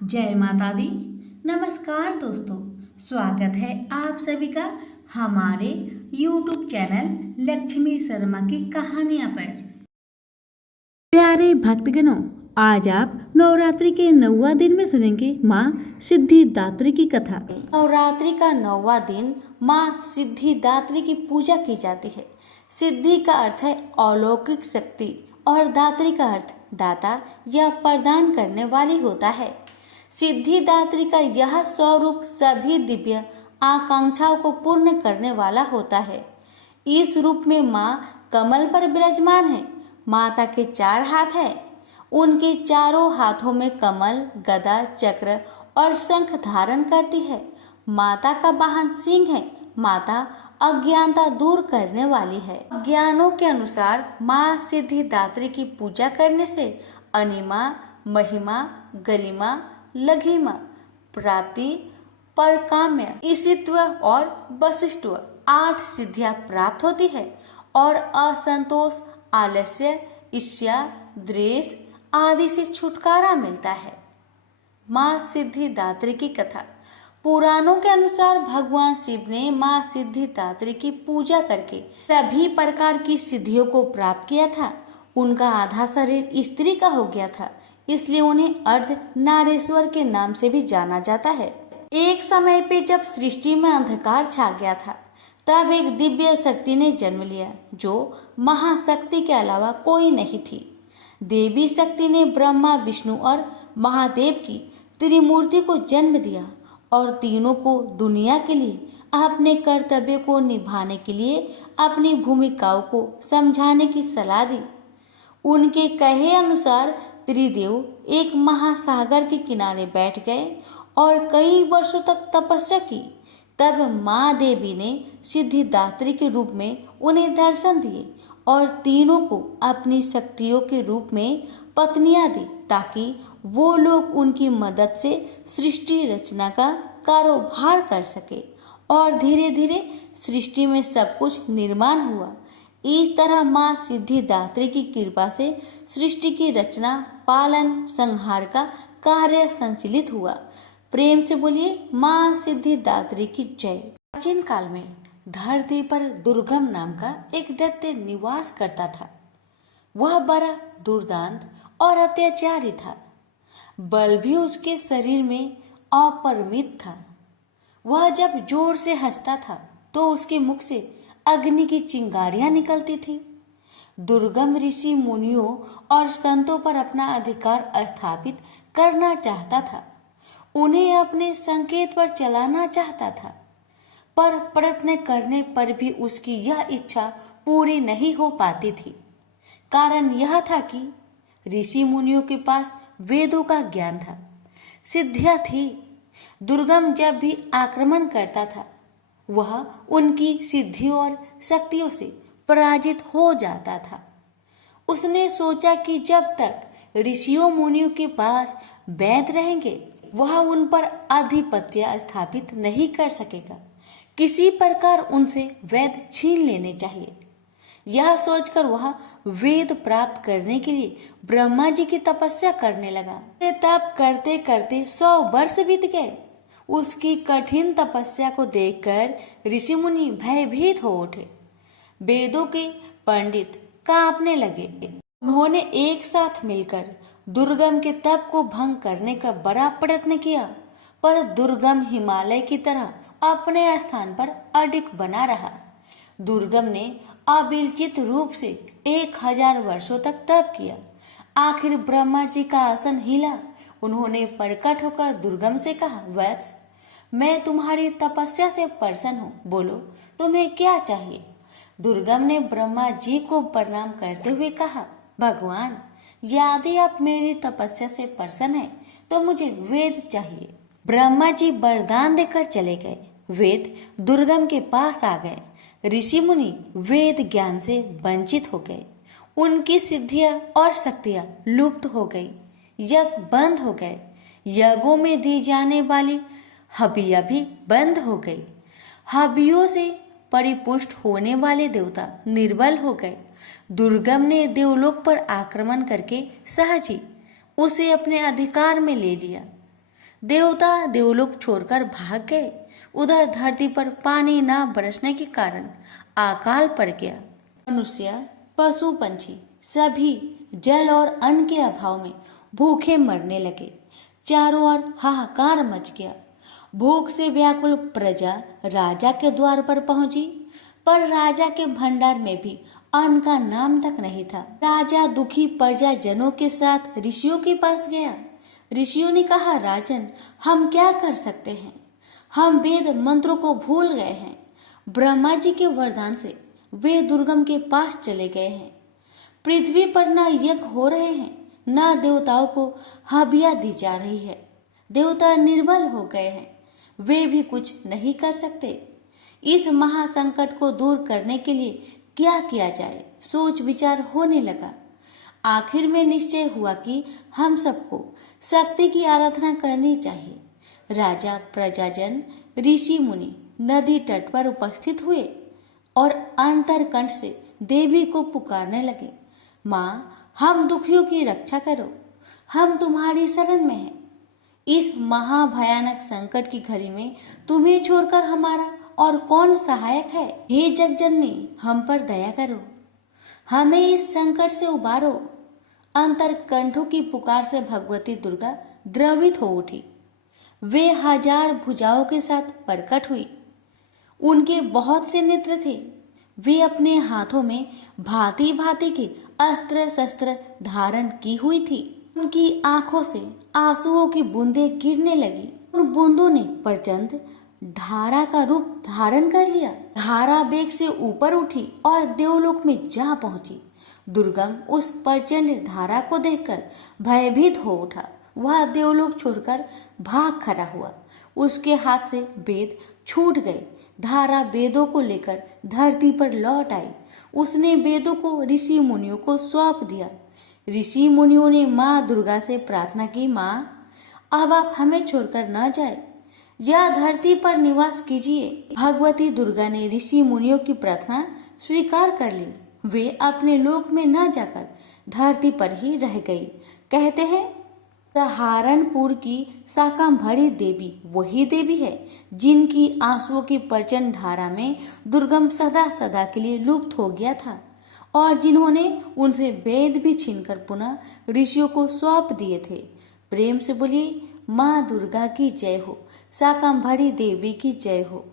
जय माता दी। नमस्कार दोस्तों, स्वागत है आप सभी का हमारे YouTube चैनल लक्ष्मी शर्मा की कहानियां पर। प्यारे भक्तगणों, आज आप नवरात्रि के 9वां दिन में सुनेंगे माँ सिद्धिदात्री की कथा। नवरात्रि का 9वां दिन माँ सिद्धिदात्री की पूजा की जाती है। सिद्धि का अर्थ है अलौकिक शक्ति और दात्री का अर्थ दाता या प्रदान करने वाली होता है। सिद्धिदात्री का यह स्वरूप सभी दिव्य आकांक्षाओं को पूर्ण करने वाला होता है। इस रूप में माँ कमल पर विराजमान है। माता के 4 हाथ हैं। उनके चारों हाथों में कमल, गदा, चक्र और शंख धारण करती है। माता का वाहन सिंह है। माता अज्ञानता दूर करने वाली है। ज्ञानों के अनुसार माँ सिद्धिदात्री की पूजा करने से अनिमा, महिमा, गरिमा, लघिमा, प्राप्ति, परकाम्य, ईशित्व और वशिष्ठत्व 8 सिद्धियां प्राप्त होती है और असंतोष, आलस्य, ईर्ष्या, द्वेष आदि से छुटकारा मिलता है। माँ सिद्धिदात्री की कथा। पुराणों के अनुसार भगवान शिव ने माँ सिद्धिदात्री की पूजा करके सभी प्रकार की सिद्धियों को प्राप्त किया था। उनका आधा शरीर स्त्री का हो गया था, इसलिए उन्हें अर्ध नारेश्वर के नाम से भी जाना जाता है। एक समय पे जब सृष्टि में अंधकार छा गया था, तब एक दिव्य शक्ति ने जन्म लिया जो महाशक्ति के अलावा कोई नहीं थी। देवी शक्ति ने ब्रह्मा, विष्णु और महादेव की त्रिमूर्ति को जन्म दिया और तीनों को दुनिया के लिए अपने कर्तव्य को निभाने के लिए अपनी भूमिकाओं को समझाने की सलाह दी। उनके कहे अनुसार त्रिदेव एक महासागर के किनारे बैठ गए और कई वर्षों तक तपस्या की। तब माँ देवी ने सिद्धिदात्री के रूप में उन्हें दर्शन दिए और तीनों को अपनी शक्तियों के रूप में पत्नियां दी, ताकि वो लोग उनकी मदद से सृष्टि रचना का कारोबार कर सके। और धीरे धीरे सृष्टि में सब कुछ निर्माण हुआ। इस तरह माँ सिद्धिदात्री की कृपा से सृष्टि की रचना, पालन, संहार का कार्य संचालित हुआ। प्रेम से बोलिए माँ सिद्धिदात्री की जय। प्राचीन काल में धरती पर दुर्गम नाम का एक दैत्य निवास करता था। वह बड़ा दुर्दांत और अत्याचारी था। बल भी उसके शरीर में अपरिमित था। वह जब जोर से हंसता था तो उसके मुख से अग्नि की चिंगारियां निकलती थी। दुर्गम ऋषि मुनियों और संतों पर अपना अधिकार स्थापित करना चाहता था। उन्हें अपने संकेत पर चलाना चाहता था, पर प्रयत्न करने पर भी उसकी यह इच्छा पूरी नहीं हो पाती थी। कारण यह था कि ऋषि मुनियों के पास वेदों का ज्ञान था, सिद्धियां थी। दुर्गम जब भी आक्रमण करता था, वह उनकी सिद्धियों और शक्तियों से पराजित हो जाता था। उसने सोचा कि जब तक ऋषियों मुनियों के पास वैद रहेंगे, वह उन पर आधिपत्य स्थापित नहीं कर सकेगा। किसी प्रकार उनसे वैद छीन लेने चाहिए। यह सोचकर वह वेद प्राप्त करने के लिए ब्रह्मा जी की तपस्या करने लगा। तप करते करते 100 वर्ष बीत गए। उसकी कठिन तपस्या को देखकर ऋषि मुनि भयभीत हो उठे। वेदों के पंडित कांपने लगे। उन्होंने एक साथ मिलकर दुर्गम के तप को भंग करने का बड़ा प्रयत्न किया, पर दुर्गम हिमालय की तरह अपने स्थान पर अडिग बना रहा। दुर्गम ने अविचलित रूप से 1000 वर्षों तक तप किया। आखिर ब्रह्मा जी का आसन हिला। उन्होंने प्रकट होकर दुर्गम से कहा, वत्स, मैं तुम्हारी तपस्या से प्रसन्न हूँ, बोलो तुम्हें क्या चाहिए। दुर्गम ने ब्रह्मा जी को प्रणाम करते हुए कहा, भगवान, यदि आप मेरी तपस्या से प्रसन्न हैं, तो मुझे वेद चाहिए। ब्रह्मा जी वरदान देकर चले गए। वेद दुर्गम के पास आ गए। ऋषि मुनि वेद ज्ञान से वंचित हो गए। उनकी सिद्धियां और शक्तियां लुप्त हो गई। यज्ञ बंद हो गए। यज्ञों में दी जाने वाली हवियां भी बंद हो गई। हवियों से परिपुष्ट होने वाले देवता निर्बल हो गए। दुर्गम ने देवलोक पर आक्रमण करके सहज ही उसे अपने अधिकार में ले लिया। देवता देवलोक छोड़कर भाग गए। उधर धरती पर पानी न बरसने के कारण अकाल पड़ गया। मनुष्य, पशु, पंछी सभी जल और अन्न के अभाव में भूखे मरने लगे। चारों ओर हाहाकार मच गया। भूख से व्याकुल प्रजा राजा के द्वार पर पहुंची, पर राजा के भंडार में भी अन्न का नाम तक नहीं था। राजा दुखी प्रजाजनों के साथ ऋषियों के पास गया। ऋषियों ने कहा, राजन, हम क्या कर सकते हैं? हम वेद मंत्रों को भूल गए हैं। ब्रह्मा जी के वरदान से वे दुर्गम के पास चले गए हैं। पृथ्वी पर न यज्ञ हो रहे हैं, न देवताओं को हविया दी जा रही है। देवता निर्बल हो गए हैं, वे भी कुछ नहीं कर सकते। इस महासंकट को दूर करने के लिए क्या किया जाए, सोच विचार होने लगा। आखिर में निश्चय हुआ कि हम सबको शक्ति की आराधना करनी चाहिए। राजा, प्रजाजन, ऋषि मुनि नदी तट पर उपस्थित हुए और अंतरकंठ से देवी को पुकारने लगे, माँ, हम दुखियों की रक्षा करो, हम तुम्हारी शरण में हैं। इस महाभयानक संकट की घड़ी में तुम्हें छोड़कर हमारा और कौन सहायक है? हे जगजननी, हम पर दया करो, हमें इस संकट से उबारो। अंतरकंठों की पुकार से भगवती दुर्गा द्रवित हो उठी। वे 1000 भुजाओं के साथ प्रकट हुई। उनके बहुत से नेत्र थे। वे अपने हाथों में भांति भांति के अस्त्र शस्त्र धारण की हुई थी। उनकी आंखों से आंसुओं की बूंदें गिरने लगी। उन बूंदों ने प्रचंड धारा का रूप धारण कर लिया। धारा बेग से ऊपर उठी और देवलोक में जा पहुंची। दुर्गम उस प्रचंड धारा को देखकर भयभीत हो उठा। वह देवलोक छोड़कर भाग खड़ा हुआ। उसके हाथ से वेद छूट गए। धारा वेदों को लेकर धरती पर लौट आई। उसने वेदों को ऋषि मुनियों को सौंप दिया। ऋषि मुनियों ने माँ दुर्गा से प्रार्थना की, माँ, अब आप हमें छोड़कर न जाए, या धरती पर निवास कीजिए। भगवती दुर्गा ने ऋषि मुनियों की प्रार्थना स्वीकार कर ली। वे अपने लोक में न जाकर धरती पर ही रह गई। कहते हैं, सहारनपुर की शाकंभरी देवी वही देवी है जिनकी आंसुओं की प्रचंड धारा में दुर्गम सदा सदा के लिए लुप्त हो गया था और जिन्होंने उनसे वेद भी छीनकर पुनः ऋषियों को सौंप दिए थे। प्रेम से बोलिए, माँ दुर्गा की जय हो, शाकंभरी देवी की जय हो।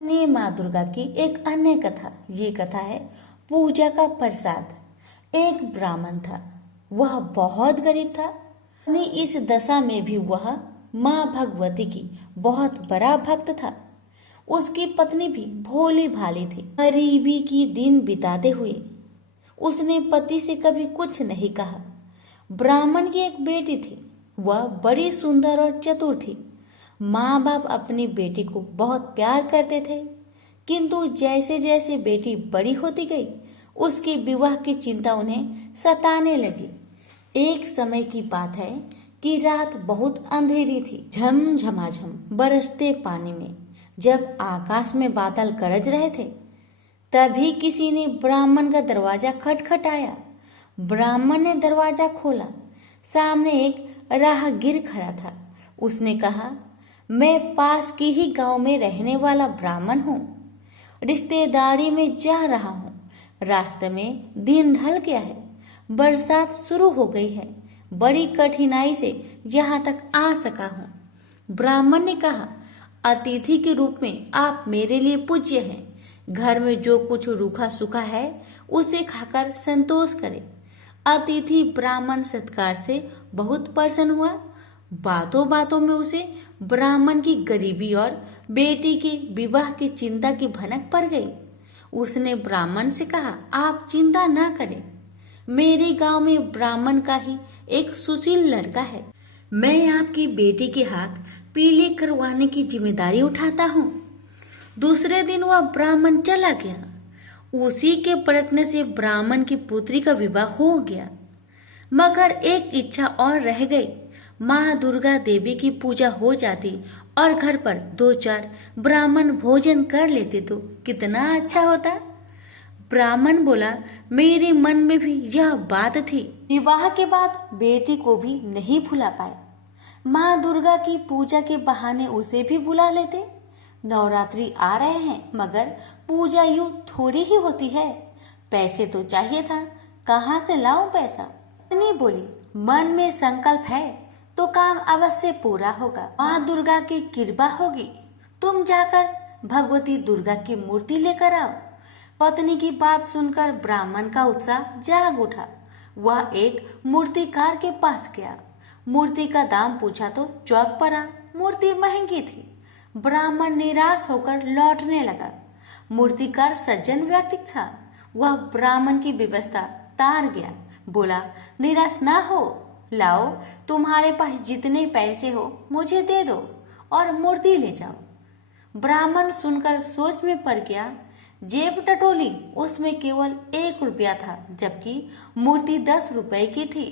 ने माँ दुर्गा की एक अन्य कथा, ये कथा है पूजा का प्रसाद। एक ब्राह्मण था, वह बहुत गरीब था। अपनी इस दशा में भी वह माँ भगवती की बहुत बड़ा भक्त था। उसकी पत्नी भी भोली भाली थी। गरीबी की दिन बिताते हुए उसने पति से कभी कुछ नहीं कहा। ब्राह्मण की एक बेटी थी, वह बड़ी सुंदर और चतुर थी। माँ बाप अपनी बेटी को बहुत प्यार करते थे, किंतु जैसे जैसे बेटी बड़ी होती गई उसके विवाह की चिंता उन्हें सताने लगी। एक समय की बात है कि रात बहुत अंधेरी थी। झमझमाझम बरसते पानी में जब आकाश में बादल गरज रहे थे, तभी किसी ने ब्राह्मण का दरवाजा खटखटाया। ब्राह्मण ने दरवाजा खोला। सामने एक राहगीर खड़ा था। उसने कहा, मैं पास के ही गांव में रहने वाला ब्राह्मण हूँ, रिश्तेदारी में जा रहा हूँ। रास्ते में दिन ढल गया है, बरसात शुरू हो गई है, बड़ी कठिनाई से यहाँ तक आ सका हूँ। ब्राह्मण ने कहा, अतिथि के रूप में आप मेरे लिए पूज्य हैं। घर में जो कुछ रूखा सूखा है उसे खाकर संतोष करें। अतिथि ब्राह्मण सत्कार से बहुत प्रसन्न हुआ। बातों बातों में उसे ब्राह्मण की गरीबी और बेटी के विवाह की चिंता की भनक पड़ गई। उसने ब्राह्मण से कहा, आप चिंता ना करें, मेरे गांव में ब्राह्मण का ही एक सुशील लड़का है। मैं आपकी बेटी के हाथ पीले करवाने की जिम्मेदारी उठाता हूँ। दूसरे दिन वह ब्राह्मण चला गया। उसी के प्रयत्न से ब्राह्मण की पुत्री का विवाह हो गया। मगर एक इच्छा और रह गई। माँ दुर्गा देवी की पूजा हो जाती और घर पर 2-4 ब्राह्मण भोजन कर लेते तो कितना अच्छा होता। ब्राह्मण बोला, मेरे मन में भी यह बात थी। विवाह के बाद बेटी को भी नहीं भुला पाए। माँ दुर्गा की पूजा के बहाने उसे भी बुला लेते। नवरात्रि आ रहे हैं मगर पूजा यूं थोड़ी ही होती है, पैसे तो चाहिए था, कहाँ से लाऊं पैसा। पत्नी बोली, मन में संकल्प है तो काम अवश्य पूरा होगा, माँ दुर्गा की कृपा होगी। तुम जाकर भगवती दुर्गा की मूर्ति लेकर आओ। पत्नी की बात सुनकर ब्राह्मण का उत्साह जाग उठा। वह एक मूर्तिकार के पास गया। मूर्ति का दाम पूछा तो चौंक पड़ा, मूर्ति महंगी थी। ब्राह्मण निराश होकर लौटने लगा। मूर्तिकार सज्जन व्यक्ति था। वह ब्राह्मण की व्यवस्था तार गया। बोला, निराश ना हो, लाओ तुम्हारे पास जितने पैसे हो मुझे दे दो और मूर्ति ले जाओ। ब्राह्मण सुनकर सोच में पड़ गया। जेब टटोली, उसमें केवल 1 रुपया था, जबकि मूर्ति 10 रुपए की थी।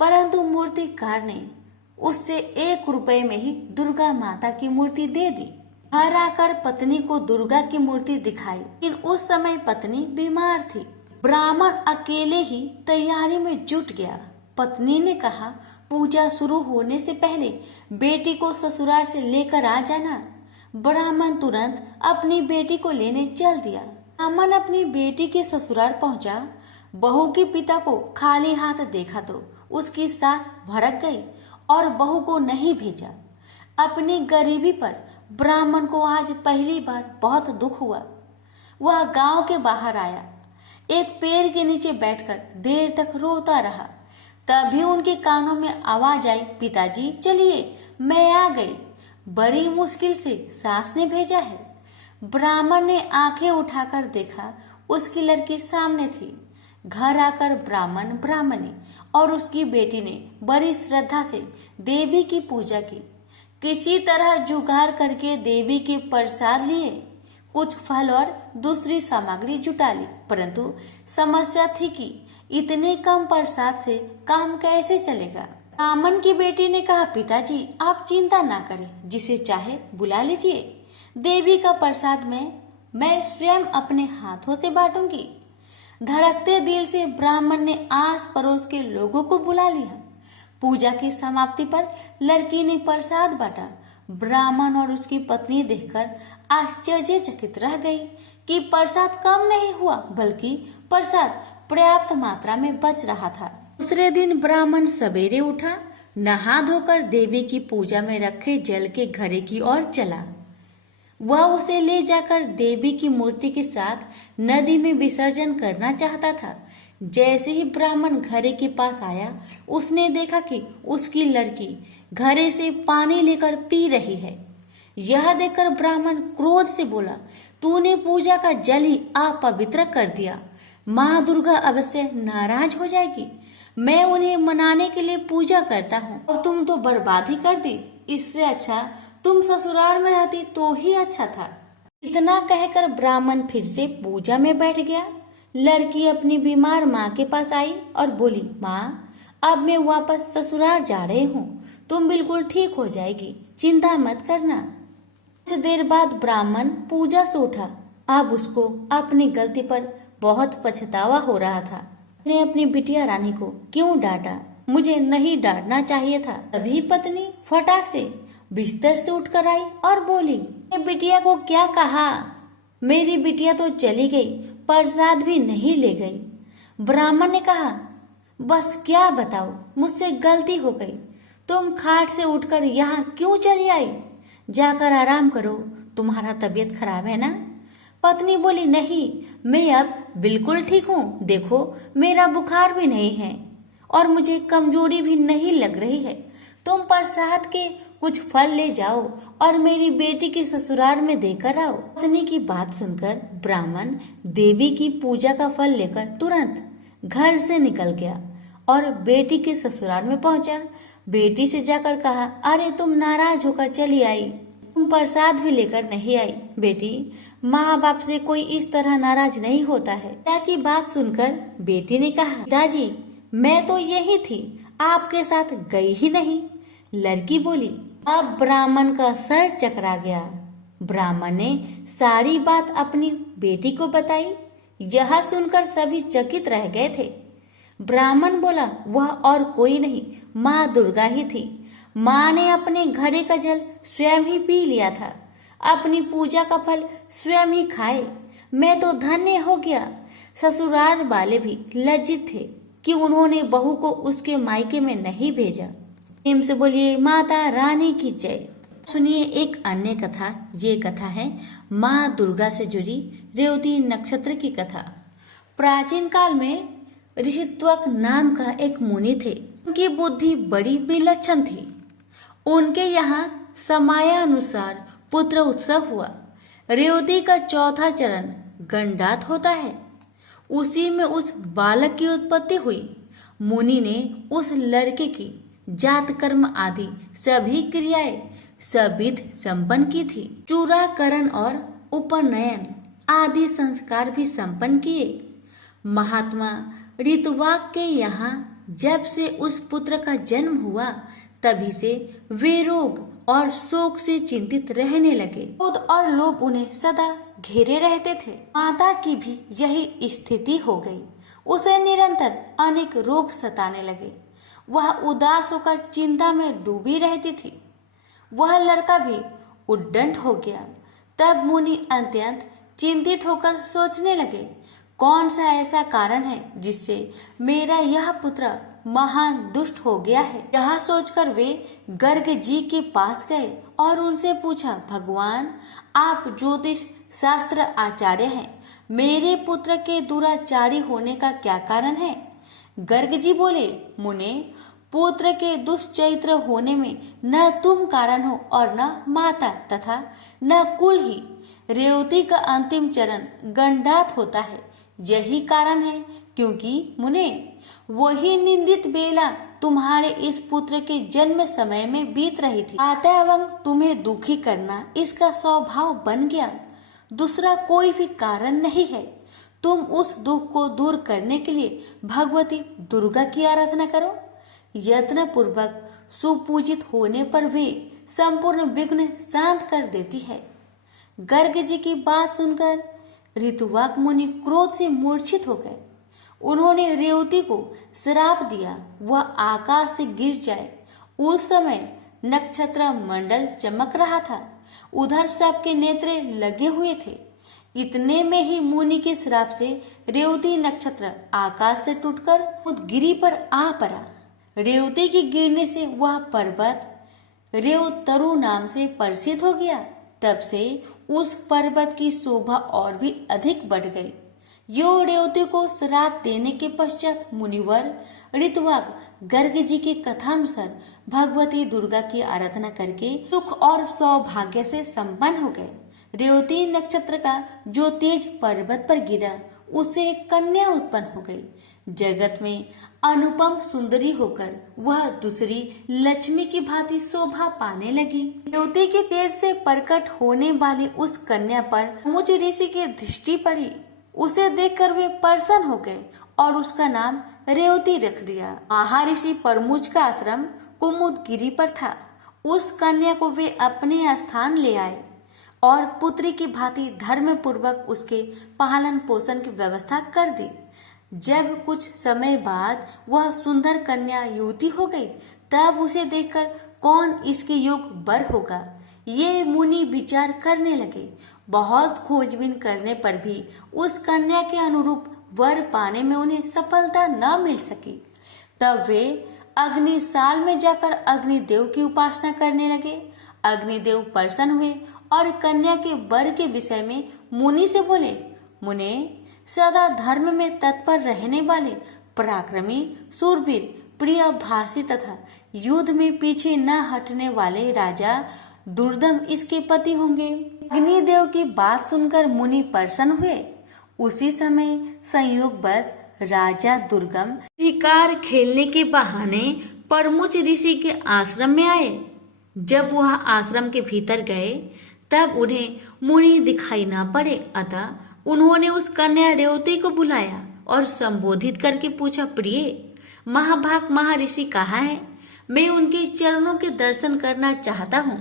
परंतु मूर्तिकार ने उससे 1 रुपए में ही दुर्गा माता की मूर्ति दे दी। घर आकर पत्नी को दुर्गा की मूर्ति दिखाई, लेकिन उस समय पत्नी बीमार थी। ब्राह्मण अकेले ही तैयारी में जुट गया। पत्नी ने कहा, पूजा शुरू होने से पहले बेटी को ससुराल से लेकर आ जाना। ब्राह्मण तुरंत अपनी बेटी को लेने चल दिया। ब्राह्मण अपनी बेटी के ससुराल पहुंचा। बहू के पिता को खाली हाथ देखा तो उसकी सास भड़क गई और बहू को नहीं भेजा। अपनी गरीबी पर ब्राह्मण को आज पहली बार बहुत दुख हुआ। वह गांव के बाहर आया। एक पेड़ के नीचे बैठकर देर तक रोता रहा। तभी उनके कानों में आवाज आई, पिताजी चलिए, मैं आ गई। बड़ी मुश्किल से सास ने भेजा है। ब्राह्मण ने आंखें उठाकर देखा, उसकी लड़की सामने थी। घर आकर ब्राह्मणी और उसकी बेटी ने बड़ी श्रद्धा से देवी की पूजा की। किसी तरह जुगाड़ करके देवी के प्रसाद लिए, कुछ फल और दूसरी सामग्री जुटा ली। परंतु समस्या थी कि इतने कम प्रसाद से काम कैसे चलेगा। ब्राह्मण की बेटी ने कहा, पिताजी आप चिंता ना करें, जिसे चाहे बुला लीजिए। देवी का प्रसाद मैं स्वयं अपने हाथों से बांटूंगी। धड़कते दिल से ब्राह्मण ने आस पड़ोस के लोगों को बुला लिया। पूजा की समाप्ति पर लड़की ने प्रसाद बांटा। ब्राह्मण और उसकी पत्नी देखकर आश्चर्यचकित रह गई कि प्रसाद कम नहीं हुआ, बल्कि प्रसाद पर्याप्त मात्रा में बच रहा था। दूसरे दिन ब्राह्मण सवेरे उठा, नहा धोकर देवी की पूजा में रखे जल के घड़े की ओर चला। वह उसे ले जाकर देवी की मूर्ति के साथ नदी में विसर्जन करना चाहता था। जैसे ही ब्राह्मण घड़े के पास आया, उसने देखा कि उसकी लड़की घड़े से पानी लेकर पी रही है। यह देखकर ब्राह्मण क्रोध से बोला, तूने पूजा का जल ही अपवित्र कर दिया। माँ दुर्गा अवश्य नाराज हो जाएगी। मैं उन्हें मनाने के लिए पूजा करता हूँ और तुम तो बर्बादी कर दी। इससे अच्छा तुम ससुराल में रहती तो ही अच्छा था। इतना कहकर ब्राह्मण फिर से पूजा में बैठ गया। लड़की अपनी बीमार माँ के पास आई और बोली, माँ अब मैं वापस ससुराल जा रही हूँ, तुम बिल्कुल ठीक हो जाएगी, चिंता मत करना। कुछ देर बाद ब्राह्मण पूजा से उठा। अब उसको अपनी गलती पर बहुत पछतावा हो रहा था। ने अपनी बिटिया रानी को क्यों डांटा, मुझे नहीं डांटना चाहिए था। तभी पत्नी फटाक से बिस्तर से उठकर आई और बोली, बिटिया को क्या कहा, मेरी बिटिया तो चली गई, प्रसाद भी नहीं ले गई। ब्राह्मण ने कहा, बस क्या बताओ, मुझसे गलती हो गई। तुम खाट से उठकर यहाँ क्यों चली आई? जाकर आराम करो, तुम्हारा तबीयत खराब है ना। पत्नी बोली, नहीं, मैं अब बिल्कुल ठीक हूँ। देखो मेरा बुखार भी नहीं है और मुझे कमजोरी भी नहीं लग रही है। तुम प्रसाद के कुछ फल ले जाओ और मेरी बेटी के ससुराल में देकर आओ। पत्नी की बात सुनकर ब्राह्मण देवी की पूजा का फल लेकर तुरंत घर से निकल गया और बेटी के ससुराल में पहुंचा। बेटी से जाकर कहा, अरे तुम नाराज होकर चली आई, तुम प्रसाद भी लेकर नहीं आई। बेटी, माँ बाप से कोई इस तरह नाराज नहीं होता है। पिता की बात सुनकर बेटी ने कहा, पिताजी मैं तो यही थी, आपके साथ गई ही नहीं। लड़की बोली। अब ब्राह्मण का सर चकरा गया। ब्राह्मण ने सारी बात अपनी बेटी को बताई। यह सुनकर सभी चकित रह गए थे। ब्राह्मण बोला, वह और कोई नहीं, माँ दुर्गा ही थी। माँ ने अपने घड़े का जल स्वयं ही पी लिया था, अपनी पूजा का फल स्वयं ही खाए। मैं तो धन्य हो गया। ससुराल वाले भी लज्जित थे कि उन्होंने बहू को उसके मायके में नहीं भेजा। प्रेम से बोलिए माता रानी की जय। सुनिए एक अन्य कथा। ये कथा है माँ दुर्गा से जुड़ी रेवती नक्षत्र की कथा। प्राचीन काल में ऋषित्वक नाम का एक मुनि थे। उनकी बुद्धि बड़ी विलक्षण थी। उनके यहाँ समयानुसार पुत्र उत्सव हुआ। रेवती का चौथा चरण गंडात होता है, उसी में उस बालक की उत्पत्ति हुई। मुनि ने उस लड़के की जात कर्म आदि सभी क्रियाएं सविध संपन्न की थी। चूड़ाकरण और उपनयन आदि संस्कार भी संपन्न किए। महात्मा ऋतुवाक के यहाँ जब से उस पुत्र का जन्म हुआ, तभी से वे रोग और शोक से चिंतित रहने लगे। क्रोध और लोभ उन्हें सदा घेरे रहते थे। माता की भी यही स्थिति हो गई। उसे निरंतर अनेक रोग सताने लगे। वह उदास होकर चिंता में डूबी रहती थी। वह लड़का भी उद्दंड हो गया। तब मुनि अत्यंत चिंतित होकर सोचने लगे, कौन सा ऐसा कारण है जिससे मेरा यह पुत्र महान दुष्ट हो गया है। यह सोचकर वे गर्ग जी के पास गए और उनसे पूछा, भगवान आप ज्योतिष शास्त्र आचार्य हैं, मेरे पुत्र के दुराचारी होने का क्या कारण है। गर्ग जी बोले, मुने पुत्र के दुष्चरित्र होने में न तुम कारण हो और न माता तथा न कुल ही। रेवती का अंतिम चरण गंडात होता है, यही कारण है। क्योंकि मुने वही निंदित बेला तुम्हारे इस पुत्र के जन्म समय में बीत रही थी। अतः तुम्हें दुखी करना इसका स्वभाव बन गया, दूसरा कोई भी कारण नहीं है। तुम उस दुख को दूर करने के लिए भगवती दुर्गा की आराधना करो। यत्न पूर्वक सुपूजित होने पर वे संपूर्ण विघ्न शांत कर देती है। गर्ग जी की बात सुनकर ऋतुवाक मुनि क्रोध से मूर्छित हो गए। उन्होंने रेवती को श्राप दिया, वह आकाश से गिर जाए। उस समय नक्षत्र मंडल चमक रहा था, उधर सबके नेत्र लगे हुए थे। इतने में ही मुनि के श्राप से रेवती नक्षत्र आकाश से टूटकर उदगिरी पर आ पड़ा। रेवती के गिरने से वह पर्वत रेवतरु नाम से प्रसिद्ध हो गया। तब से उस पर्वत की शोभा और भी अधिक बढ़ गई। यो रेवती को श्राप देने के पश्चात मुनिवर ऋतुवाक गर्ग जी के कथानुसार भगवती दुर्गा की आराधना करके सुख और सौभाग्य से संपन्न हो गए। रेवती नक्षत्र का जो तेज पर्वत पर गिरा, उससे एक कन्या उत्पन्न हो गई। जगत में अनुपम सुंदरी होकर वह दूसरी लक्ष्मी की भांति शोभा पाने लगी। रेवती के तेज से प्रकट होने वाली उस कन्या पर मुझ ऋषि की दृष्टि पड़ी। उसे देखकर वे प्रसन्न हो गए और उसका नाम रेवती रख दिया। महर्षि परमुज का आश्रम कुमुदगिरी पर था। उस कन्या को वे अपने स्थान ले आए और पुत्री की भांति धर्म पूर्वक उसके पालन पोषण की व्यवस्था कर दी। जब कुछ समय बाद वह सुंदर कन्या युवती हो गई, तब उसे देखकर कौन इसके योग्य वर होगा, ये मुनि विचार करने लगे। बहुत खोजबीन करने पर भी उस कन्या के अनुरूप वर पाने में उन्हें सफलता न मिल सकी। तब वे अग्निशाल में जाकर अग्निदेव की उपासना करने लगे। अग्निदेव प्रसन्न हुए और कन्या के वर के विषय में मुनि से बोले, मुने सदा धर्म में तत्पर रहने वाले पराक्रमी शूरवीर प्रिय भाषी तथा युद्ध में पीछे न हटने वाले राजा दुर्दम इसके पति होंगे। अग्निदेव की बात सुनकर मुनि प्रसन्न हुए। उसी समय संयोगवश राजा दुर्गम शिकार खेलने के बहाने परमुच ऋषि के आश्रम में आए। जब वह आश्रम के भीतर गए, तब उन्हें मुनि दिखाई न पड़े। अतः उन्होंने उस कन्या रेवती को बुलाया और संबोधित करके पूछा, प्रिय महाभाग महर्षि कहाँ है? मैं उनके चरणों के दर्शन करना चाहता हूँ।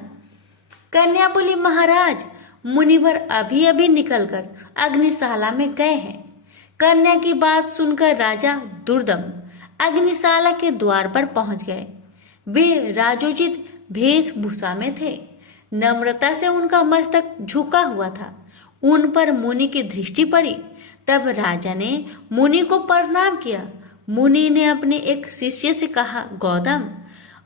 कन्या बोली, महाराज मुनिवर अभी अभी निकलकर अग्निशाला में गए हैं। कन्या की बात सुनकर राजा दुर्दम अग्निशाला के द्वार पर पहुंच गए। वे राजोचित वेशभूषा में थे। नम्रता से उनका मस्तक झुका हुआ था। उन पर मुनि की दृष्टि पड़ी। तब राजा ने मुनि को प्रणाम किया। मुनि ने अपने एक शिष्य से कहा, गौतम,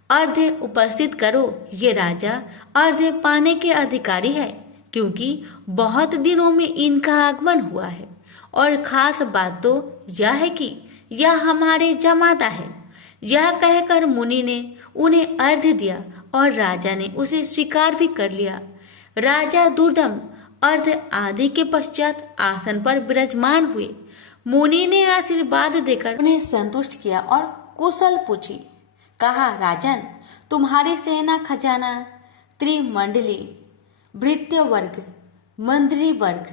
अर्घ्य उपस्थित करो। ये राजा अर्घ्य पाने के अधिकारी है, क्योंकि बहुत दिनों में इनका आगमन हुआ है। और खास बात तो यह है कि यह हमारे जमाता है। यह कहकर मुनि ने उन्हें अर्घ्य दिया और राजा ने उसे स्वीकार भी कर लिया। राजा दुर्दम अर्घ्य आदि के पश्चात आसन पर विराजमान हुए। मुनि ने आशीर्वाद देकर उन्हें संतुष्ट किया और कुशल पूछी। कहा, राजन, तुम्हारी सेना खजाना, त्रिमंडली, भृत्य वर्ग, मंत्री वर्ग,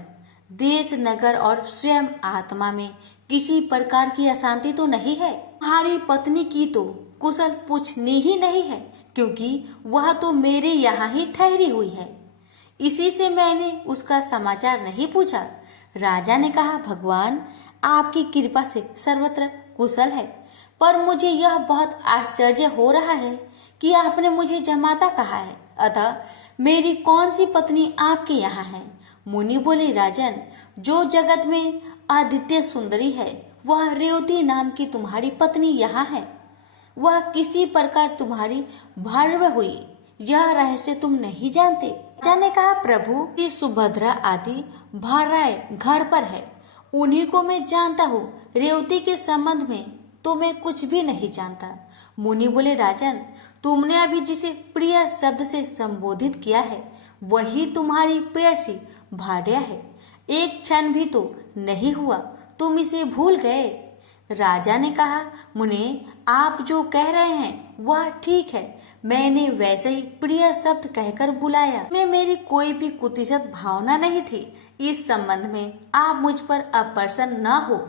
देश नगर और स्वयं आत्मा में किसी प्रकार की अशांति तो नहीं है। तुम्हारी पत्नी की तो कुशल पूछनी ही नहीं है, क्योंकि वह तो मेरे यहाँ ही ठहरी हुई है। इसी से मैंने उसका समाचार नहीं पूछा। राजा ने कहा, भगवान, आपकी कृपा से सर्वत्र कुशल है, पर मुझे यह बहुत आश्चर्य हो रहा है कि आपने मुझे जमाता कहा है। अतः मेरी कौन सी पत्नी आपके यहाँ है? मुनि बोले, राजन, जो जगत में आदित्य सुंदरी है, वह रेवती नाम की तुम्हारी पत्नी यहाँ है। वह किसी प्रकार तुम्हारी भार्या हुई, यह रहस्य तुम नहीं जानते। राजा ने कहा, प्रभु, की सुभद्रा आदि भार्याएं घर पर है, उन्हीं को मैं जानता हूँ। रेवती के संबंध में तो मैं कुछ भी नहीं जानता। मुनि बोले, राजन, तुमने अभी जिसे प्रिय शब्द से संबोधित किया है, वही तुम्हारी प्रेयसी भार्या है। एक क्षण भी तो नहीं हुआ तुम इसे भूल गए। राजा ने कहा, मुनि, आप जो कह रहे हैं वह ठीक है। मैंने वैसे ही प्रिय शब्द कहकर बुलाया। इसमें मेरी कोई भी कुतिसित भावना नहीं थी। इस संबंध में आप मुझ पर अप्रसन्न न हो।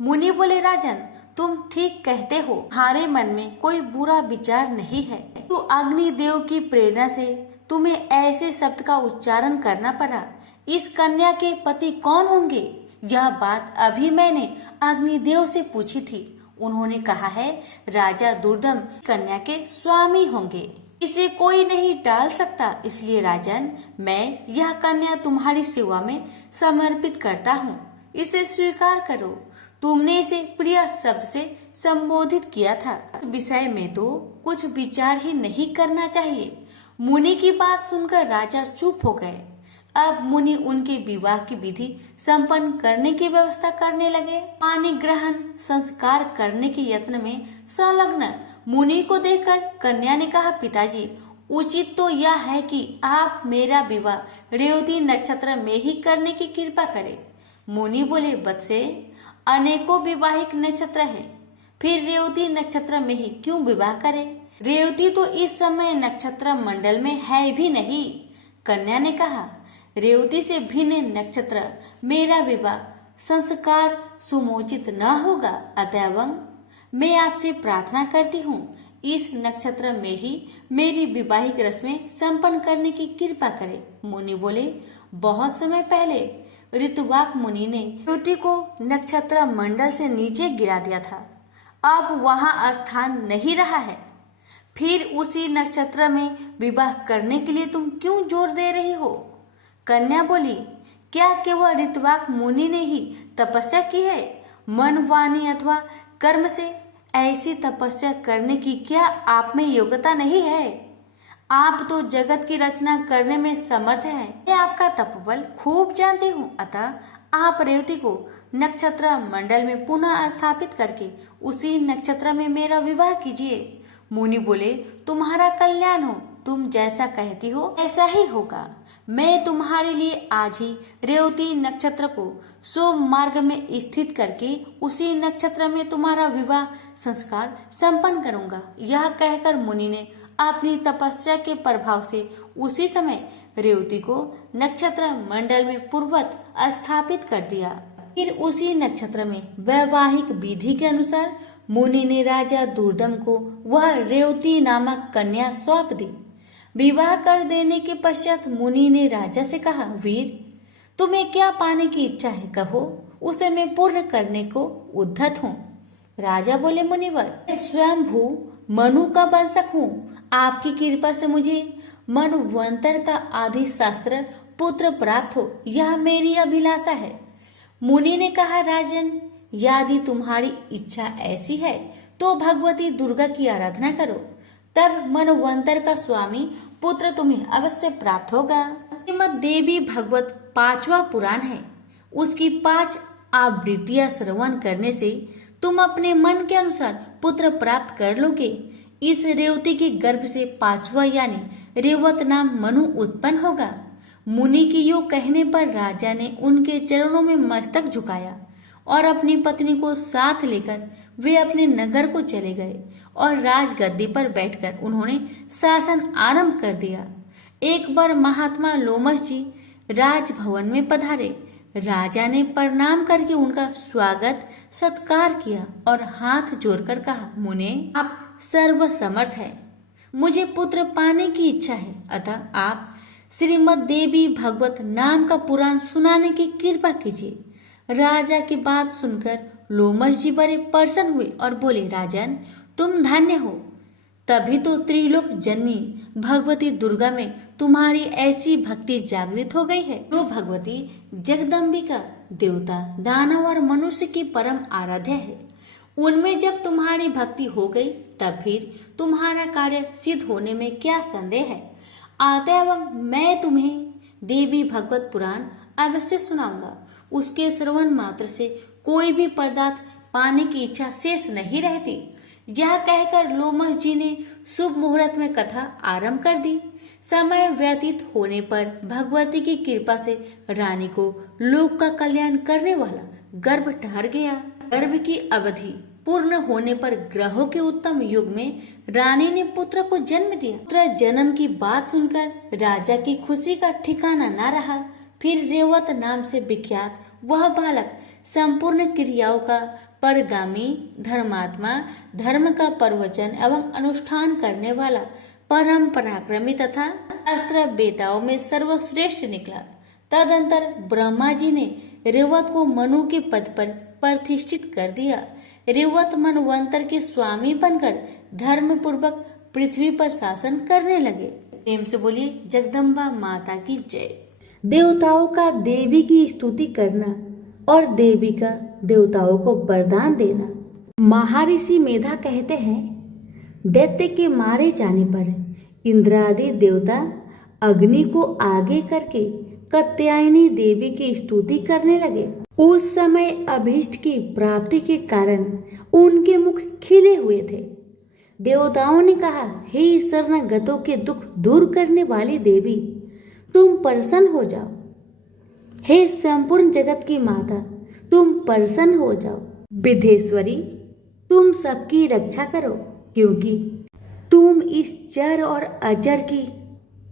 मुनि बोले, राजन, तुम ठीक कहते हो। तुम्हारे मन में कोई बुरा विचार नहीं है। तो अग्निदेव की प्रेरणा से तुम्हें ऐसे शब्द का उच्चारण करना पड़ा। इस कन्या के पति कौन होंगे? यह बात अभी मैंने अग्निदेव से पूछी थी। उन्होंने कहा है, राजा दुर्दम कन्या के स्वामी होंगे। इसे कोई नहीं टाल सकता। इसलिए राजन, मैं यह कन्या तुम्हारी सेवा में समर्पित करता हूँ। इसे स्वीकार करो। तुमने इसे प्रिय शब्द से संबोधित किया था। विषय में तो कुछ विचार ही नहीं करना चाहिए। मुनि की बात सुनकर राजा चुप हो गए। अब मुनि उनके विवाह की विधि संपन्न करने की व्यवस्था करने लगे। पानी ग्रहण संस्कार करने के यत्न में संलग्न मुनि को देखकर कन्या ने कहा, पिताजी, उचित तो यह है कि आप मेरा विवाह रेवती नक्षत्र में ही करने की कृपा करें। मुनि बोले, बत्से, अनेकों विवाहिक नक्षत्र है, फिर रेवती नक्षत्र में ही क्यों विवाह करें? रेवती तो इस समय नक्षत्र मंडल में है भी नहीं। कन्या ने कहा, रेवती से भिन्न नक्षत्र मेरा विवाह संस्कार सुमोचित न होगा। अतएव मैं आपसे प्रार्थना करती हूँ, इस नक्षत्र में ही मेरी विवाहिक रस्में संपन्न करने की कृपा करें। मुनि बोले, बहुत समय पहले ऋतुवाक मुनि ने रेवती को नक्षत्र मंडल से नीचे गिरा दिया था। अब वहाँ स्थान नहीं रहा है। फिर उसी नक्षत्र में विवाह करने के लिए तुम क्यों जोर दे रही हो? कन्या बोली, क्या केवल ऋतुवाक मुनि ने ही तपस्या की है? मन, वाणी अथवा कर्म से ऐसी तपस्या करने की क्या आप में योग्यता नहीं है? आप तो जगत की रचना करने में समर्थ हैं। मैं आपका तपबल खूब जानती हूँ। अतः आप रेवती को नक्षत्र मंडल में पुनः स्थापित करके उसी नक्षत्र में मेरा विवाह कीजिए। मुनि बोले, तुम्हारा कल्याण हो। तुम जैसा कहती हो ऐसा ही होगा। मैं तुम्हारे लिए आज ही रेवती नक्षत्र को शुभ मार्ग में स्थित करके उसी नक्षत्र में तुम्हारा विवाह संस्कार संपन्न करूंगा। यह कहकर मुनि ने अपनी तपस्या के प्रभाव से उसी समय रेवती को नक्षत्र मंडल में पूर्ववत स्थापित कर दिया। फिर उसी नक्षत्र में वैवाहिक विधि के अनुसार मुनि ने राजा दुर्दम को वह रेवती नामक कन्या सौंप दी। विवाह कर देने के पश्चात मुनि ने राजा से कहा, वीर, तुम्हें क्या पाने की इच्छा है, कहो, उसे मैं पूर्ण करने को उद्धत हूँ। राजा बोले, मुनिवर, मैं स्वयंभू मनु का वंशक हूँ। आपकी कृपा से मुझे मनवंतर का आदि शास्त्र पुत्र प्राप्त हो, यह मेरी अभिलाषा है। मुनि ने कहा, राजन, यदि तुम्हारी इच्छा ऐसी है तो भगवती दुर्गा की आराधना करो, तब मनवंतर का स्वामी पुत्र तुम्हें अवश्य प्राप्त होगा। श्रीमद् देवी भागवत 5वां पुराण है। उसकी 5 आवृत्तियां श्रवण करने से तुम अपने मन के अनुसार पुत्र प्राप्त कर लोगे। इस रेवती के गर्भ से 5वां यानी रेवत नाम मनु उत्पन्न होगा। मुनि की यो कहने पर राजा ने उनके चरणों में मस्तक झुकाया और अपनी पत्नी को साथ लेकर वे अपने नगर को चले गए और राजगद्दी पर बैठकर उन्होंने शासन आरंभ कर दिया। एक बार महात्मा लोमश जी राजभवन में पधारे। राजा ने प्रणाम करके उनका स्वागत सत्कार किया और हाथ जोड़कर कहा, मुने, आप सर्वसमर्थ है, मुझे पुत्र पाने की इच्छा है, अतः आप श्रीमद् देवी भागवत नाम का पुराण सुनाने की कृपा कीजिए। राजा की बात सुनकर लोमश जी बड़े प्रसन्न हुए और बोले, राजन, तुम धन्य हो। तभी तो त्रिलोक जननी भगवती दुर्गा में तुम्हारी ऐसी भक्ति जागृत हो गई है। जो भगवती जगदम्बिका देवता, दानव और मनुष्य की परम आराध्य है। उनमें जब तुम्हारी भक्ति हो गई तब फिर तुम्हारा कार्य सिद्ध होने में क्या संदेह है। अतएव मैं तुम्हें देवी भगवत पुराण अवश्य सुनाऊंगा। उसके श्रवण मात्र से कोई भी पदार्थ पाने की इच्छा शेष नहीं रहती। यह कहकर लोमश जी ने शुभ मुहूर्त में कथा आरंभ कर दी। समय व्यतीत होने पर भगवती की कृपा से रानी को लोक का कल्याण करने वाला गर्भ ठहर गया। गर्भ की अवधि पूर्ण होने पर ग्रहों के उत्तम युग में रानी ने पुत्र को जन्म दिया। पुत्र जन्म की बात सुनकर राजा की खुशी का ठिकाना न रहा। फिर रेवत नाम से विख्यात वह बालक संपूर्ण क्रियाओं का परगामी, धर्मात्मा, धर्म का प्रवचन एवं अनुष्ठान करने वाला, परम पराक्रमी तथा अस्त्र बेताओं में सर्वश्रेष्ठ निकला। तदंतर ब्रह्मा जी ने रेवत को मनु के पद पर प्रतिष्ठित कर दिया। रेवत मनवंतर के स्वामी बनकर धर्म पूर्वक पृथ्वी पर शासन करने लगे। प्रेम से बोलिए जगदम्बा माता की जय। देवताओं का देवी की स्तुति करना और देवी का देवताओं को वरदान देना। महर्षि मेधा कहते हैं, दैत्य के मारे जाने पर इंद्रादि देवता अग्नि को आगे करके कात्यायनी देवी की स्तुति करने लगे। उस समय अभीष्ट की प्राप्ति के कारण उनके मुख खिले हुए थे। देवताओं ने कहा, हे शरणागतों के दुख दूर करने वाली देवी, तुम प्रसन्न हो जाओ। हे संपूर्ण जगत की माता, तुम प्रसन्न हो जाओ। विधेश्वरी, तुम सबकी रक्षा करो, क्योंकि तुम इस जड़ और अजर की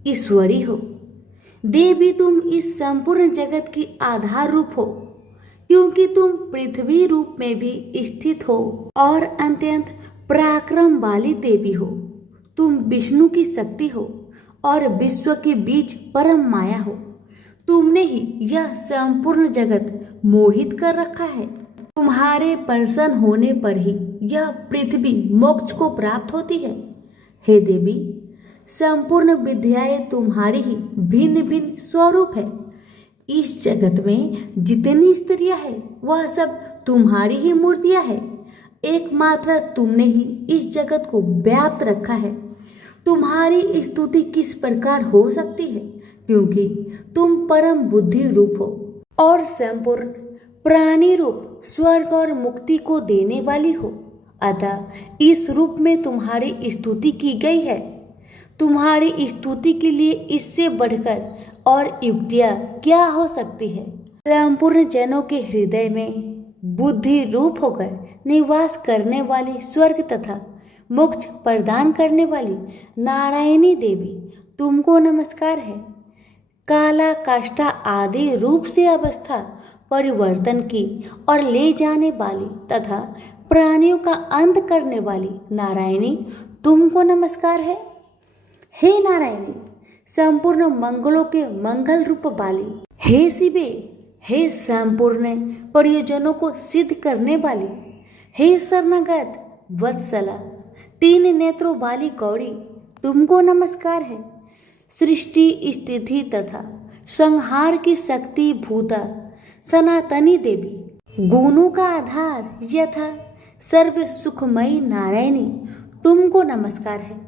ईश्वरी हो। देवी, तुम इस संपूर्ण जगत की आधार रूप हो, क्योंकि तुम पृथ्वी रूप में भी स्थित हो और अत्यंत पराक्रम वाली देवी हो। तुम विष्णु की शक्ति हो और विश्व के बीच परम माया हो। तुमने ही यह संपूर्ण जगत मोहित कर रखा है। तुम्हारे प्रसन्न होने पर ही यह पृथ्वी मोक्ष को प्राप्त होती है। हे देवी, संपूर्ण विद्याएं तुम्हारी ही भिन्न भिन्न स्वरूप है। इस जगत में जितनी स्त्रियां हैं वह सब तुम्हारी ही मूर्तियां हैं। एकमात्र तुमने ही इस जगत को व्याप्त रखा है। तुम्हारी स्तुति किस प्रकार हो सकती है, क्योंकि तुम परम बुद्धि रूप हो और संपूर्ण प्राणी रूप स्वर्ग और मुक्ति को देने वाली हो। अतः इस रूप में तुम्हारी स्तुति की गई है। तुम्हारी स्तुति के लिए इससे बढ़कर और युक्तियाँ क्या हो सकती है। संपूर्ण जनों के हृदय में बुद्धि रूप होकर निवास करने वाली स्वर्ग तथा मोक्ष प्रदान करने वाली नारायणी देवी, तुमको नमस्कार है। काला काष्ठा आदि रूप से अवस्था परिवर्तन की और ले जाने वाली तथा प्राणियों का अंत करने वाली नारायणी, तुमको नमस्कार है। हे नारायणी, संपूर्ण मंगलों के मंगल रूप वाली, हे शिवे, हे संपूर्ण प्रयोजनों को सिद्ध करने वाली, हे शरणागत वत्सला, 3 नेत्रों वाली गौरी, तुमको नमस्कार है। सृष्टि स्थिति तथा संहार की शक्ति भूता सनातनी देवी, गुणों का आधार यथा सर्व सुखमयी नारायणी, तुमको नमस्कार है।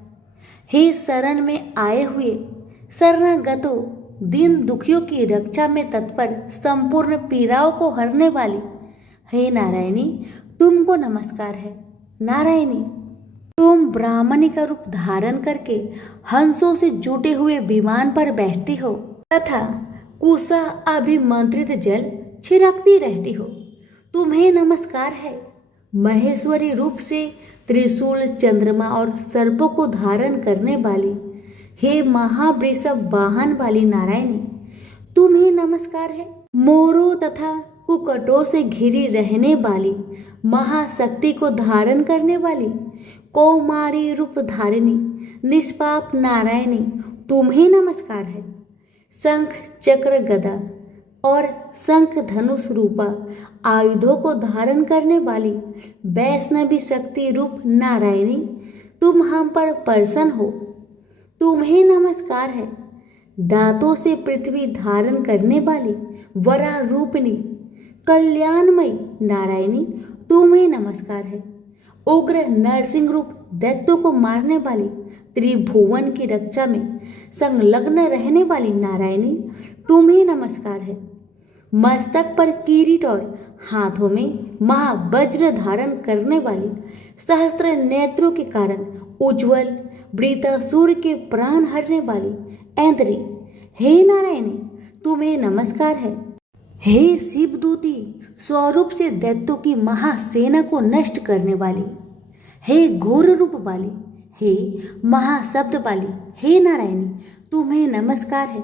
हे शरण में आए हुए शरणागतों, दीन दुखियों की रक्षा में तत्पर, संपूर्ण पीड़ाओं को हरने वाली हे नारायणी, तुमको नमस्कार है। नारायणी, तुम ब्राह्मणी का रूप धारण करके हंसों से जुटे हुए विमान पर बैठती हो तथा कुशा अभिमंत्रित जल छिड़कती रहती हो, तुम्हें नमस्कार है। महेश्वरी रूप से त्रिशूल, चंद्रमा और सर्पों को धारण करने वाली हे महावृषभ वाहन वाली नारायणी, तुम्हें नमस्कार है। मोरों तथा कुकटों से घिरी रहने वाली महाशक्ति को धारण करने वाली कौमारी रूप धारिणी निष्पाप नारायणी, तुम्हें नमस्कार है। शंख, चक्र, गदा और शंख धनुष रूपा आयुधों को धारण करने वाली वैष्णवी शक्ति रूप नारायणी, तुम हम पर प्रसन्न हो, तुम्हें नमस्कार है। दांतों से पृथ्वी धारण करने वाली वरा रूपिणी कल्याणमयी नारायणी, तुम्हें नमस्कार है। उग्र नरसिंह रूप दैत्यों को मारने वाली त्रिभुवन की रक्षा में संलग्न रहने वाली नारायणी, तुम्हें नमस्कार है। मस्तक पर किरीट और हाथों में महावज्र धारण करने वाली सहस्त्र नेत्रों के कारण उज्ज्वल वृतासुर के प्राण हरने वाली ऐन्द्री, हे नारायणी, तुम्हें नमस्कार है। हे शिवदूती स्वरूप से दैत्यों की महासेना को नष्ट करने वाली, हे घोर रूप वाली, हे महाशब्द वाली, हे नारायणी, तुम्हें नमस्कार है।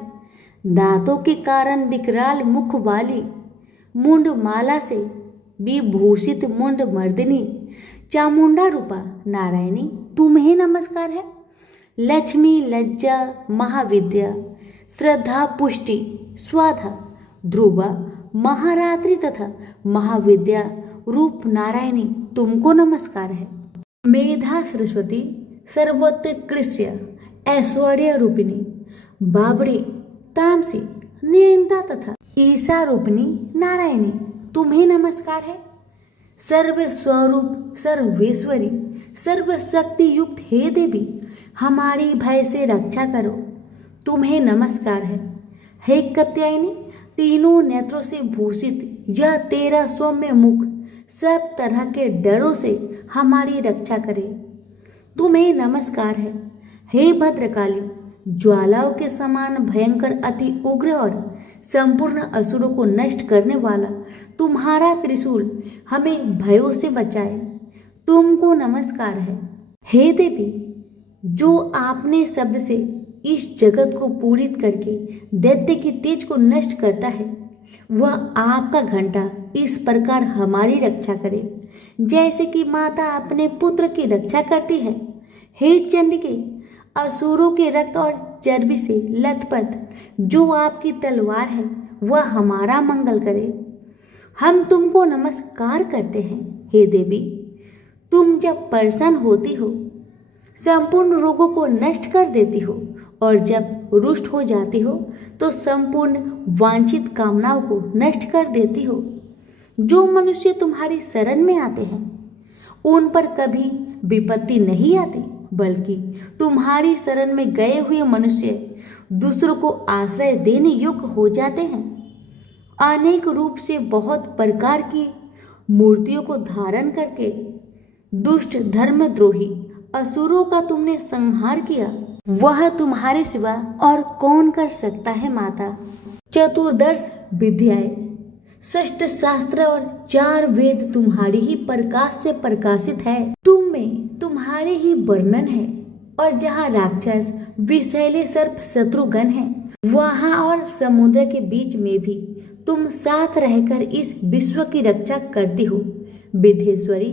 दांतों के कारण विकराल मुख वाली मुंड माला से विभूषित मुंड मर्दिनी चामुंडा रूपा नारायणी, तुम्हें नमस्कार है। लक्ष्मी, लज्जा, महाविद्या, श्रद्धा, पुष्टि, स्वाधा, ध्रुवा, महारात्रि तथा महाविद्या रूप नारायणी, तुमको नमस्कार है। मेधा सरस्वती, सर्वोत्कृष्ट ऐश्वर्य रूपिणी बाबड़ी, तामसी, नियंता तथा ईशा रूपिणी नारायणी, तुम्हें नमस्कार है। सर्व स्वरूप, सर्वेश्वरी, सर्वशक्ति युक्त हे देवी, हमारी भय से रक्षा करो, तुम्हें नमस्कार है। हे कात्यायनी, तीनों नेत्रों से भूषित यह तेरा सौम्य मुख सब तरह के डरों से हमारी रक्षा करे, तुम्हें नमस्कार है। हे भद्रकाली, ज्वालाओं के समान भयंकर, अति उग्र और संपूर्ण असुरों को नष्ट करने वाला तुम्हारा त्रिशूल हमें भयों से बचाए, तुमको नमस्कार है। हे देवी, जो आपने शब्द से इस जगत को पूरित करके दैत्य की तेज को नष्ट करता है, वह आपका घंटा इस प्रकार हमारी रक्षा करे जैसे कि माता अपने पुत्र की रक्षा करती है। हे चंडिके, असुरों के रक्त और चर्बी से लथपथ जो आपकी तलवार है, वह हमारा मंगल करे, हम तुमको नमस्कार करते हैं। हे देवी, तुम जब प्रसन्न होती हो संपूर्ण रोगों को नष्ट कर देती हो और जब रुष्ट हो जाती हो तो संपूर्ण वांछित कामनाओं को नष्ट कर देती हो। जो मनुष्य तुम्हारी शरण में आते हैं उन पर कभी विपत्ति नहीं आती, बल्कि तुम्हारी शरण में गए हुए मनुष्य दूसरों को आश्रय देने योग्य हो जाते हैं। अनेक रूप से बहुत प्रकार की मूर्तियों को धारण करके दुष्ट धर्मद्रोही असुरों का तुमने संहार किया, वह तुम्हारे सिवा और कौन कर सकता है माता। चतुर्दश विद्याएं, षष्ठ शास्त्र और 4 वेद तुम्हारी ही प्रकाश से प्रकाशित है, तुम में तुम्हारे ही वर्णन है। और जहाँ राक्षस, विषैले सर्प, शत्रुगण हैं, वहाँ और समुद्र के बीच में भी तुम साथ रहकर इस विश्व की रक्षा करती हो। विधेश्वरी,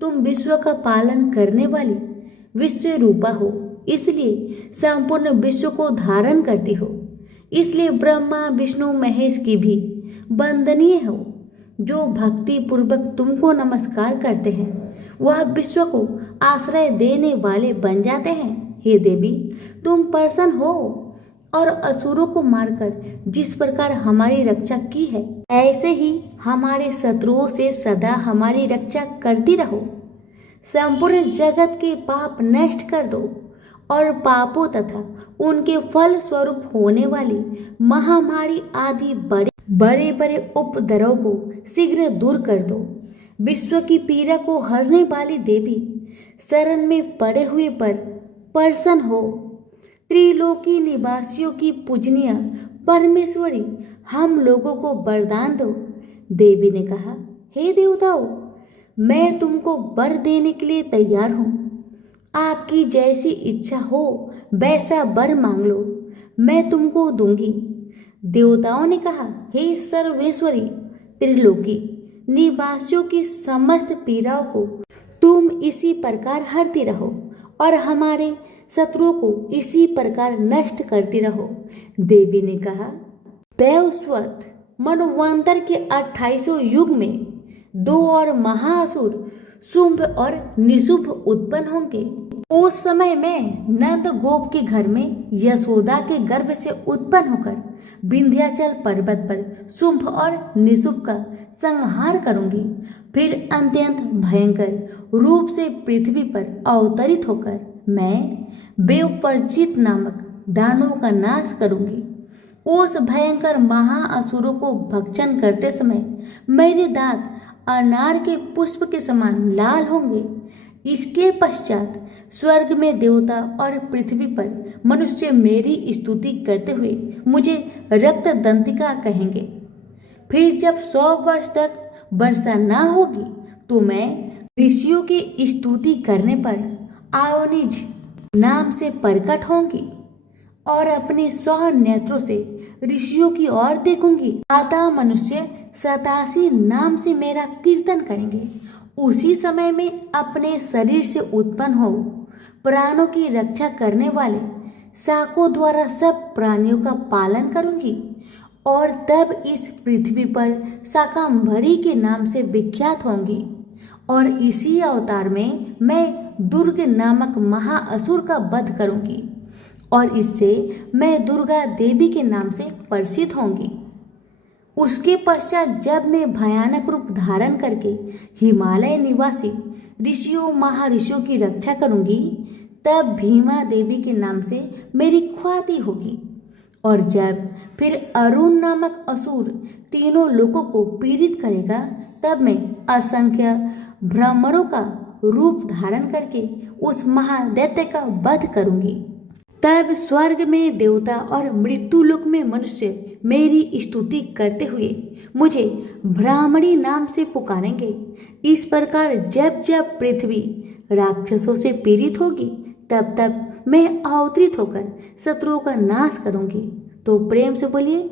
तुम विश्व का पालन करने वाली विश्व रूपा हो, इसलिए संपूर्ण विश्व को धारण करती हो। इसलिए ब्रह्मा, विष्णु, महेश की भी वंदनीय हो। जो भक्ति पूर्वक तुमको नमस्कार करते हैं वह विश्व को आश्रय देने वाले बन जाते हैं। हे देवी, तुम प्रसन्न हो और असुरों को मारकर जिस प्रकार हमारी रक्षा की है, ऐसे ही हमारे शत्रुओं से सदा हमारी रक्षा करती रहो। संपूर्ण जगत के पाप नष्ट कर दो और पापों तथा उनके फल स्वरूप होने वाली महामारी आदि बड़े बड़े उपद्रव को शीघ्र दूर कर दो। विश्व की पीड़ा को हरने वाली देवी, शरण में पड़े हुए पर प्रसन्न हो। त्रिलोकी निवासियों की पूजनीय परमेश्वरी, हम लोगों को वरदान दो। देवी ने कहा, हे देवताओं, मैं तुमको वर देने के लिए तैयार हूँ। आपकी जैसी इच्छा हो वैसा वर मांग लो, मैं तुमको दूंगी। देवताओं ने कहा, हे सर्वेश्वरी, त्रिलोकी निवासियों की समस्त पीड़ाओं को तुम इसी प्रकार हरती रहो और हमारे शत्रुओं को इसी प्रकार नष्ट करती रहो। देवी ने कहा, वैवस्वत मनवंतर के 28 युग में 2 और महाअसुर शुंभ और निशुंभ उत्पन्न होंगे। उस समय मैं नंद गोप के घर में यशोदा के गर्भ से उत्पन्न होकर विंध्याचल पर्वत पर शुंभ और निशुंभ का संहार करूंगी। फिर अत्यंत भयंकर रूप से पृथ्वी पर अवतरित होकर मैं बेवपरिचित नामक दानवों का नाश करूंगी। उस भयंकर महाअसुरों को भक्षण करते समय मेरे दांत अनार के पुष्प के समान लाल होंगे। इसके पश्चात स्वर्ग में देवता और पृथ्वी पर मनुष्य मेरी स्तुति करते हुए मुझे रक्त दंतिका कहेंगे। फिर जब 100 वर्ष तक वर्षा न होगी तो मैं ऋषियों की स्तुति करने पर आओनिज नाम से प्रकट होंगी और अपने 100 नेत्रों से ऋषियों की ओर देखूंगी। अतः मनुष्य 87 नाम से मेरा कीर्तन करेंगे। उसी समय में अपने शरीर से उत्पन्न हो प्राणों की रक्षा करने वाले शाकों द्वारा सब प्राणियों का पालन करूंगी और तब इस पृथ्वी पर शाकंभरी के नाम से विख्यात होंगी। और इसी अवतार में मैं दुर्ग नामक महाअसुर का वध करूंगी और इससे मैं दुर्गा देवी के नाम से प्रसिद्ध होंगी। उसके पश्चात जब मैं भयानक रूप धारण करके हिमालय निवासी ऋषियों महाऋषियों की रक्षा करूंगी, तब भीमा देवी के नाम से मेरी ख्याति होगी। और जब फिर अरुण नामक असुर तीनों लोगों को पीड़ित करेगा, तब मैं असंख्य भ्रमरों का रूप धारण करके उस महादैत्य का वध करूंगी। तब स्वर्ग में देवता और मृत्युलोक में मनुष्य मेरी स्तुति करते हुए मुझे ब्राह्मणी नाम से पुकारेंगे। इस प्रकार जब जब पृथ्वी राक्षसों से पीड़ित होगी, तब तब मैं अवतरित होकर शत्रुओं का नाश करूंगी। तो प्रेम से बोलिए,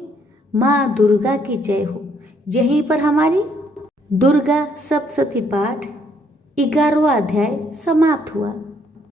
माँ दुर्गा की जय हो। यहीं पर हमारी दुर्गा सप्तशती पाठ 11वां अध्याय समाप्त हुआ।